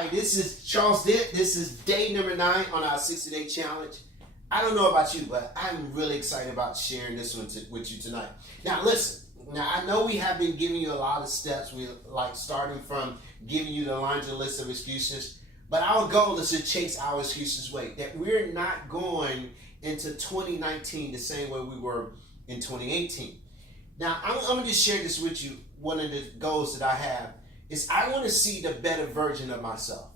Hi, this is Charles Dent. This is day number 9 on our 60-day challenge. I don't know about you, but I'm really excited about sharing this one with you tonight. Now, listen. Now, I know we have been giving you a lot of steps. We like starting from giving you the laundry list of excuses. But our goal is to chase our excuses away. That we're not going into 2019 the same way we were in 2018. Now, I'm going to just share this with you. One of the goals that I have is I want to see the better version of myself.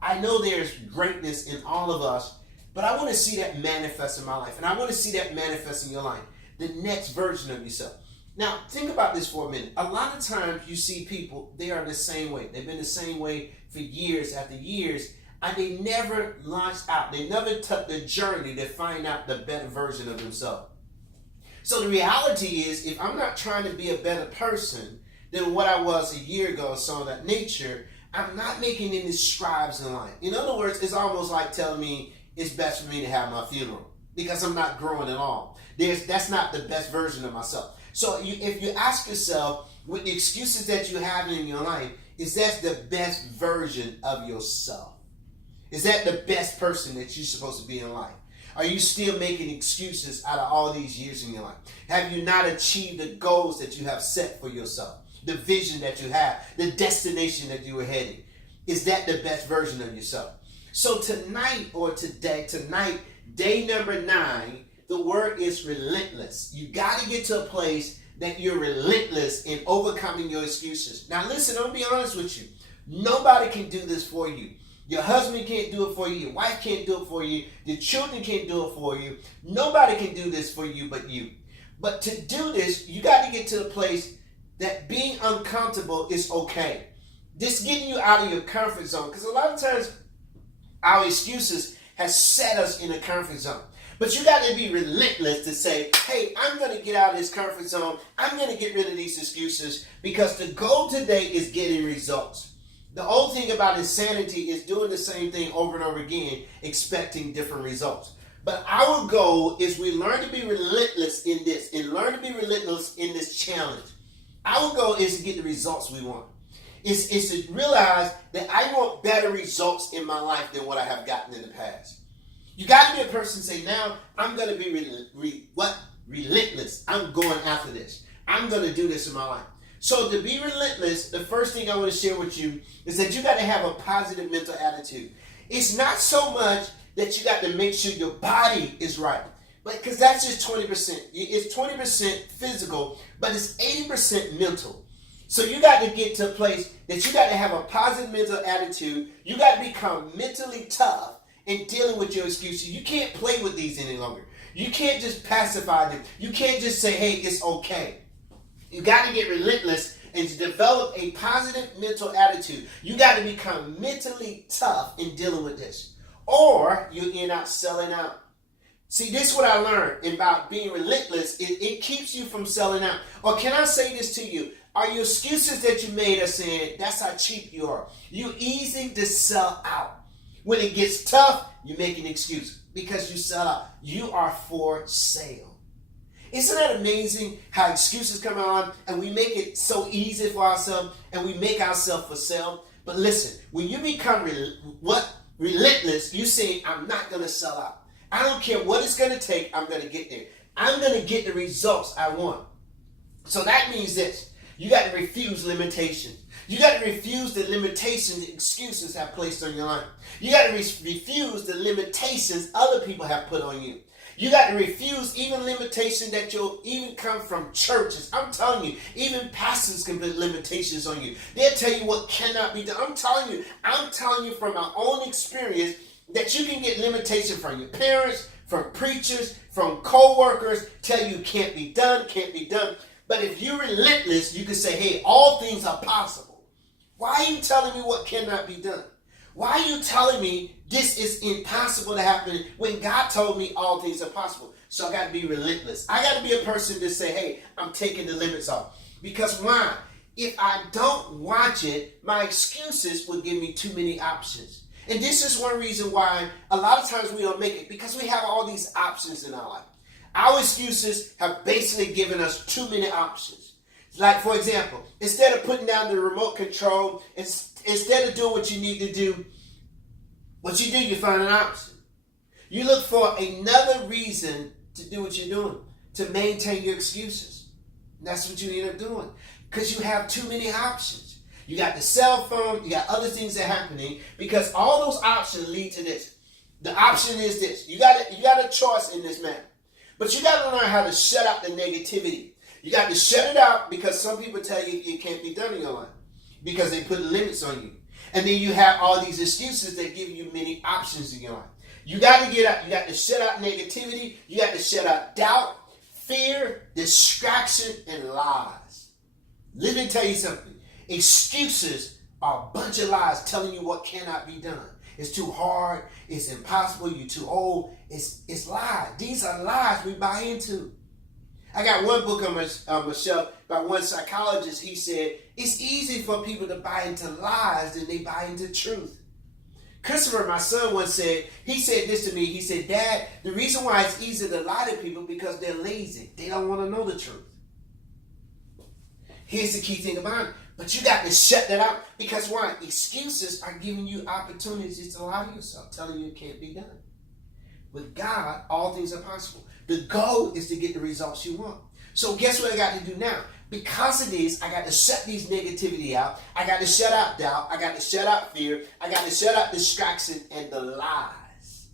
I know there's greatness in all of us, but I want to see that manifest in my life. And I want to see that manifest in your life. The next version of yourself. Now, think about this for a minute. A lot of times you see people, they are the same way. They've been the same way for years after years, and they never launched out. They never took the journey to find out the better version of themselves. So the reality is, if I'm not trying to be a better person than what I was a year ago, or so of that nature, I'm not making any strides in life. In other words, it's almost like telling me it's best for me to have my funeral because I'm not growing at all. That's not the best version of myself. So if you ask yourself, with the excuses that you have in your life, is that the best version of yourself? Is that the best person that you're supposed to be in life? Are you still making excuses out of all these years in your life? Have you not achieved the goals that you have set for yourself? The vision that you have, the destination that you were heading? Is that the best version of yourself? So tonight, day number 9, the word is relentless. You got to get to a place that you're relentless in overcoming your excuses. Now listen, I'm going to be honest with you. Nobody can do this for you. Your husband can't do it for you. Your wife can't do it for you. Your children can't do it for you. Nobody can do this for you but you. But to do this, you got to get to a place that being uncomfortable is okay. This getting you out of your comfort zone. Because a lot of times our excuses has set us in a comfort zone. But you got to be relentless to say, hey, I'm going to get out of this comfort zone. I'm going to get rid of these excuses because the goal today is getting results. The old thing about insanity is doing the same thing over and over again, expecting different results. But our goal is we learn to be relentless in this and learn to be relentless in this challenge. Our goal is to get the results we want. It's to realize that I want better results in my life than what I have gotten in the past. You got to be a person and say, now I'm going to be relentless. I'm going after this. I'm going to do this in my life. So to be relentless, the first thing I want to share with you is that you got to have a positive mental attitude. It's not so much that you got to make sure your body is right, but because that's just 20%. It's 20% physical, but it's 80% mental. So you got to get to a place that you got to have a positive mental attitude. You got to become mentally tough in dealing with your excuses. You can't play with these any longer. You can't just pacify them. You can't just say, hey, it's okay. You got to get relentless and to develop a positive mental attitude. You got to become mentally tough in dealing with this. Or you end up selling out. See, this is what I learned about being relentless. It keeps you from selling out. Or can I say this to you? Are your excuses that you made are saying, that's how cheap you are. You're easy to sell out. When it gets tough, you make an excuse because you sell out. You are for sale. Isn't that amazing how excuses come on and we make it so easy for ourselves and we make ourselves for sale? But listen, when you become relentless, you say, I'm not going to sell out. I don't care what it's going to take. I'm going to get there. I'm going to get the results I want. So that means this. You got to refuse limitations. You got to refuse the limitations the excuses have placed on your life. You got to refuse the limitations other people have put on you. You got to refuse even limitation that you'll even come from churches. I'm telling you, even pastors can put limitations on you. They'll tell you what cannot be done. I'm telling you from my own experience that you can get limitation from your parents, from preachers, from co-workers, tell you can't be done, can't be done. But if you're relentless, you can say, hey, all things are possible. Why are you telling me what cannot be done? Why are you telling me this is impossible to happen when God told me all things are possible? So I got to be relentless. I got to be a person to say, hey, I'm taking the limits off. Because why? If I don't watch it, my excuses will give me too many options. And this is one reason why a lot of times we don't make it, because we have all these options in our life. Our excuses have basically given us too many options. Like, for example, instead of putting down the remote control and Instead of doing what you need to do, what you do, you find an option. You look for another reason to do what you're doing, to maintain your excuses. And that's what you end up doing, because you have too many options. You got the cell phone, you got other things that are happening, because all those options lead to this. The option is this. You got a choice in this matter. But you got to learn how to shut out the negativity. You got to shut it out, because some people tell you it can't be done in your life because they put limits on you. And then you have all these excuses that give you many options in your life. You got to get out. You got to shut out negativity. You got to shut out doubt, fear, distraction, and lies. Let me tell you something. Excuses are a bunch of lies telling you what cannot be done. It's too hard. It's impossible. You're too old. It's lies. These are lies we buy into. I got one book on my shelf by one psychologist. He said, it's easy for people to buy into lies than they buy into truth. Christopher, my son, once said, he said this to me. He said, Dad, the reason why it's easy to lie to people because they're lazy. They don't want to know the truth. Here's the key thing about it. But you got to shut that out, because why? Excuses are giving you opportunities to lie to yourself, telling you it can't be done. With God, all things are possible. The goal is to get the results you want. So guess what I got to do now? Because of this, I got to shut these negativity out. I got to shut out doubt. I got to shut out fear. I got to shut out distraction and the lies.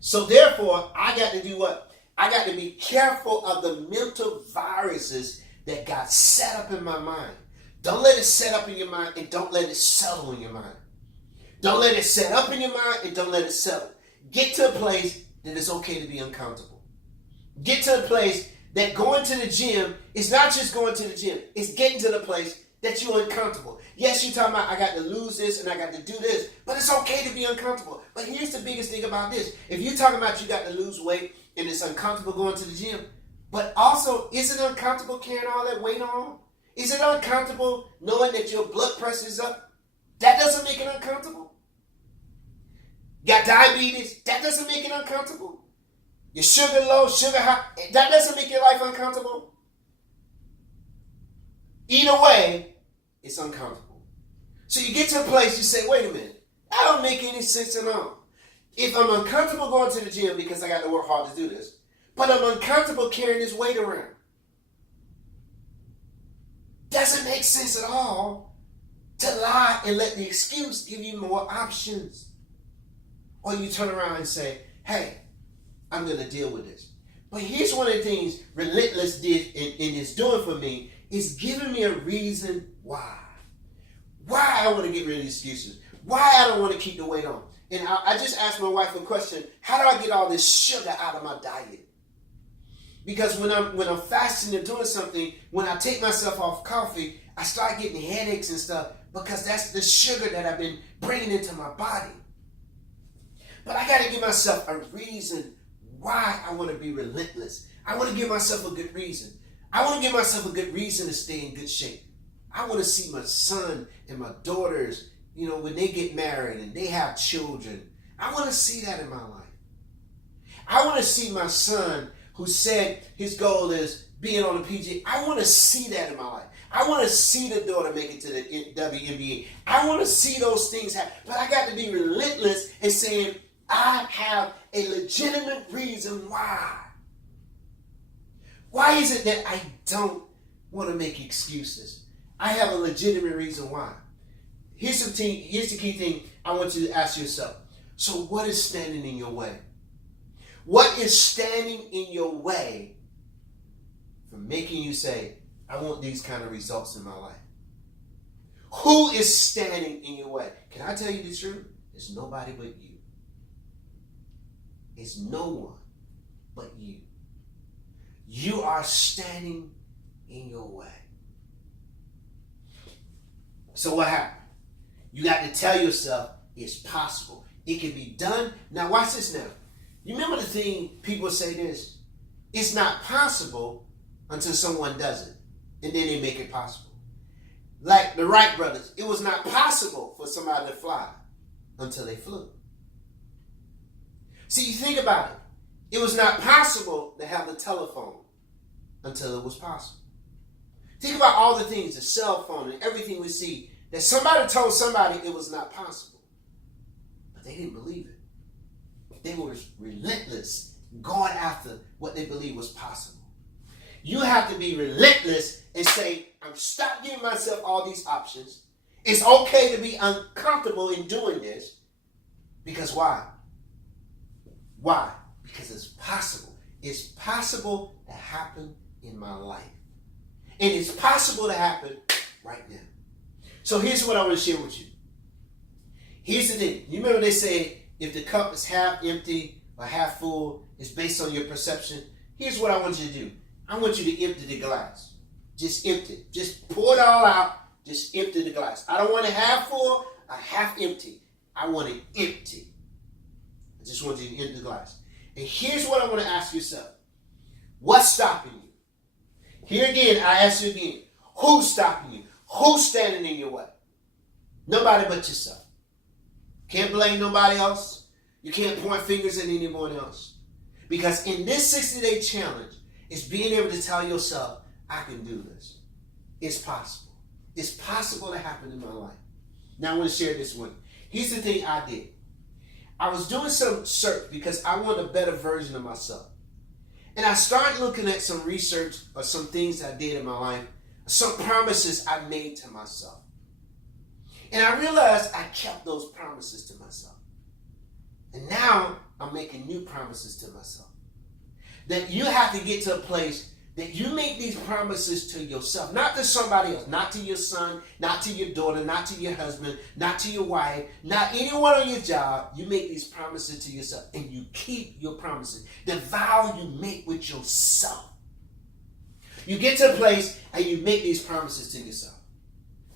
So therefore, I got to do what? I got to be careful of the mental viruses that got set up in my mind. Don't let it set up in your mind, and don't let it settle in your mind. Don't let it set up in your mind, and don't let it settle. Get to a place that it's okay to be uncomfortable. Get to a place that going to the gym is not just going to the gym. It's getting to the place that you're uncomfortable. Yes, you're talking about I got to lose this and I got to do this, but it's okay to be uncomfortable. But here's the biggest thing about this. If you're talking about you got to lose weight and it's uncomfortable going to the gym, but also, is it uncomfortable carrying all that weight on? Is it uncomfortable knowing that your blood pressure is up? That doesn't make it uncomfortable. Got diabetes? That doesn't make it uncomfortable. Your sugar low, sugar high? That doesn't make your life uncomfortable. Either way, it's uncomfortable. So you get to a place, you say, wait a minute, that don't make any sense at all. If I'm uncomfortable going to the gym because I got to work hard to do this, but I'm uncomfortable carrying this weight around, doesn't make sense at all to lie and let the excuse give you more options. Or you turn around and say, hey, I'm going to deal with this. But here's one of the things Relentless did and is doing for me, is giving me a reason why. Why I want to get rid of the excuses. Why I don't want to keep the weight on. And I just asked my wife a question, how do I get all this sugar out of my diet? Because when I'm fasting and doing something, when I take myself off coffee, I start getting headaches and stuff, because that's the sugar that I've been bringing into my body. But I got to give myself a reason why I want to be relentless. I want to give myself a good reason. I want to give myself a good reason to stay in good shape. I want to see my son and my daughters, when they get married and they have children. I want to see that in my life. I want to see my son, who said his goal is being on the PGA. I want to see that in my life. I want to see the daughter make it to the WNBA. I want to see those things happen. But I got to be relentless in saying, I have a legitimate reason why. Why is it that I don't want to make excuses? I have a legitimate reason why. Here's the key thing I want you to ask yourself. So what is standing in your way? What is standing in your way from making you say, I want these kind of results in my life? Who is standing in your way? Can I tell you the truth? It's nobody but you. It's no one but you. You are standing in your way. So what happened? You got to tell yourself it's possible. It can be done. Now watch this now. You remember the thing people say this? It's not possible until someone does it. And then they make it possible. Like the Wright brothers. It was not possible for somebody to fly until they flew. See, you think about it. It was not possible to have the telephone until it was possible. Think about all the things, the cell phone and everything we see. that somebody told somebody it was not possible, but they didn't believe it. They were relentless, going after what they believed was possible. You have to be relentless and say, I'm stop giving myself all these options. It's okay to be uncomfortable in doing this. Because why? Why? Because it's possible. It's possible to happen in my life. And it's possible to happen right now. So here's what I want to share with you. Here's the thing. You remember they say if the cup is half empty or half full, it's based on your perception. Here's what I want you to do. I want you to empty the glass. Just empty it. Just pour it all out. Just empty the glass. I don't want it half full or half empty. I want it empty. I just want you to empty the glass. And here's what I want to ask yourself. What's stopping you? Here again, I ask you again. Who's stopping you? Who's standing in your way? Nobody but yourself. Can't blame nobody else. You can't point fingers at anyone else. Because in this 60-day challenge, it's being able to tell yourself, I can do this. It's possible. It's possible to happen in my life. Now I want to share this one. Here's the thing I did. I was doing some search because I want a better version of myself. And I started looking at some research or some things I did in my life, some promises I made to myself. And I realized I kept those promises to myself. And now I'm making new promises to myself. That you have to get to a place that you make these promises to yourself, not to somebody else, not to your son, not to your daughter, not to your husband, not to your wife, not anyone on your job. You make these promises to yourself and you keep your promises. The vow you make with yourself. You get to a place and you make these promises to yourself.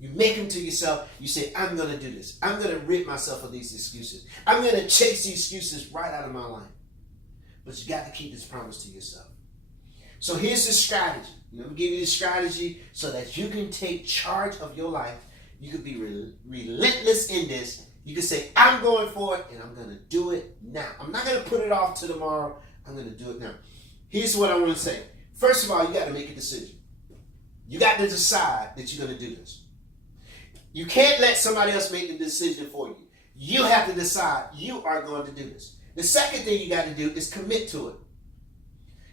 You make them to yourself. You say, I'm going to do this. I'm going to rid myself of these excuses. I'm going to chase these excuses right out of my life. But you got to keep this promise to yourself. So here's the strategy. I'm going to give you the strategy so that you can take charge of your life. You can be relentless in this. You can say, I'm going for it, and I'm going to do it now. I'm not going to put it off to tomorrow. I'm going to do it now. Here's what I want to say. First of all, you got to make a decision. You got to decide that you're going to do this. You can't let somebody else make the decision for you. You have to decide you are going to do this. The second thing you got to do is commit to it.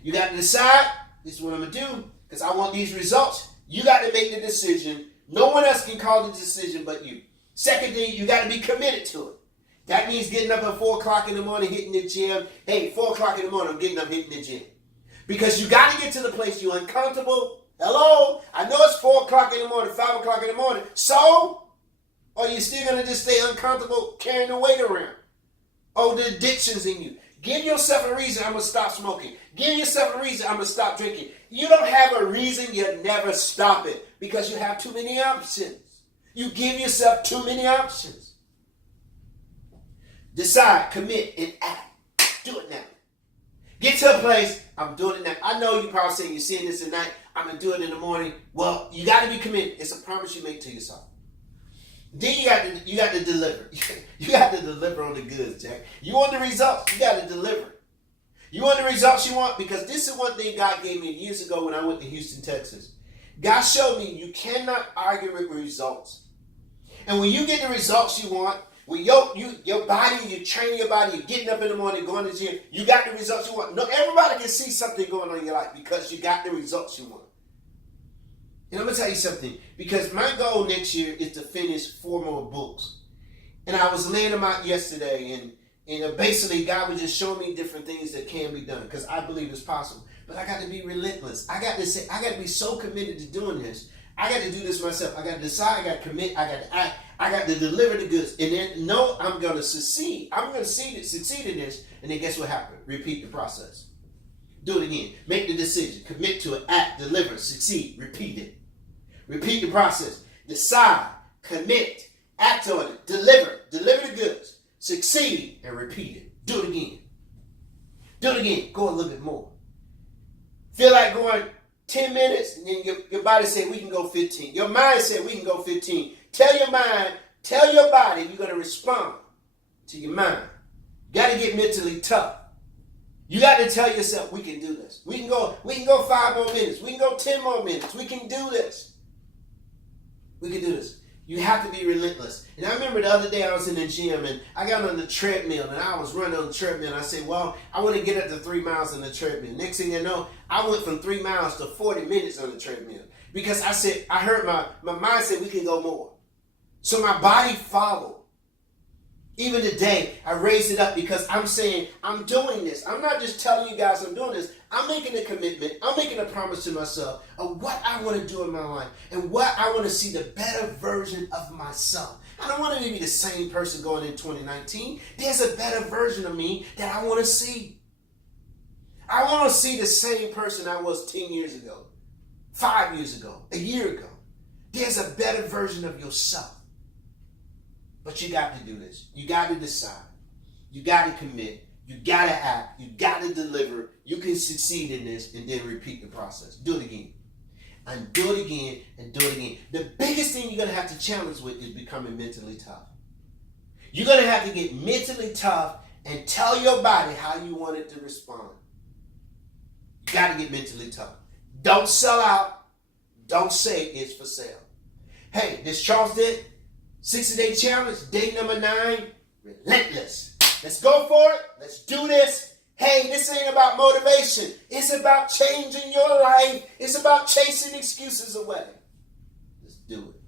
You got to decide, this is what I'm going to do, because I want these results. You got to make the decision. No one else can call the decision but you. Second thing, you got to be committed to it. That means getting up at 4 o'clock in the morning, hitting the gym. Hey, 4 o'clock in the morning, I'm getting up, hitting the gym. Because you got to get to the place you're uncomfortable. Hello? I know it's 4 o'clock in the morning, 5 o'clock in the morning. So? Or you still going to just stay uncomfortable carrying the weight around? Oh, the addictions in you. Give yourself a reason, I'm going to stop smoking. Give yourself a reason, I'm going to stop drinking. You don't have a reason, you never stop it. Because you have too many options. You give yourself too many options. Decide, commit, and act. Do it now. Get to a place, I'm doing it now. I know you're probably saying you're seeing this at night. I'm going to do it in the morning. Well, you got to be committed. It's a promise you make to yourself. Then you got to deliver. You got to deliver on the goods, Jack. You want the results, you got to deliver. You want the results you want? Because this is one thing God gave me years ago when I went to Houston, Texas. God showed me you cannot argue with results. And when you get the results you want, when your body, you train your body, you're getting up in the morning, going to the gym, you got the results you want. No, everybody can see something going on in your life because you got the results you want. And I'm going to tell you something, because my goal next year is to finish 4 more books. And I was laying them out yesterday, and basically God was just showing me different things that can be done, because I believe it's possible. But I got to be relentless. I got to be so committed to doing this. I got to do this myself. I got to decide, I got to commit, I got to act, I got to deliver the goods. And then, no, I'm going to succeed. I'm going to succeed in this. And then guess what happened? Repeat the process. Do it again. Make the decision. Commit to it. Act, deliver, succeed, repeat it. Repeat the process. Decide, commit, act on it, deliver the goods, succeed, and repeat it. Do it again. Do it again. Go a little bit more. Feel like going 10 minutes, and then your body said, we can go 15. Your mind said, we can go 15. Tell your mind, tell your body you're going to respond to your mind. You got to get mentally tough. You got to tell yourself, we can do this. We can go 5 more minutes. We can go 10 more minutes. We can do this. We can do this. You have to be relentless. And I remember the other day I was in the gym and I got on the treadmill and I was running on the treadmill and I said, well, I want to get up to 3 miles on the treadmill. Next thing you know, I went from 3 miles to 40 minutes on the treadmill. Because I heard my mind say we can go more. So my body followed. Even today, I raised it up because I'm saying, I'm doing this. I'm not just telling you guys I'm doing this. I'm making a commitment. I'm making a promise to myself of what I want to do in my life and what I want to see the better version of myself. I don't want to be the same person going in 2019. There's a better version of me that I want to see. I want to see the same person I was 10 years ago, 5 years ago, a year ago. There's a better version of yourself. But you got to do this. You got to decide. You got to commit. You got to act. You got to deliver. You can succeed in this and then repeat the process. Do it again. And do it again and do it again. The biggest thing you're going to have to challenge with is becoming mentally tough. You're going to have to get mentally tough and tell your body how you want it to respond. You got to get mentally tough. Don't sell out. Don't say it's for sale. Hey, this Charles did. 60-day challenge, day number 9, relentless. Let's go for it. Let's do this. Hey, this ain't about motivation. It's about changing your life. It's about chasing excuses away. Let's do it.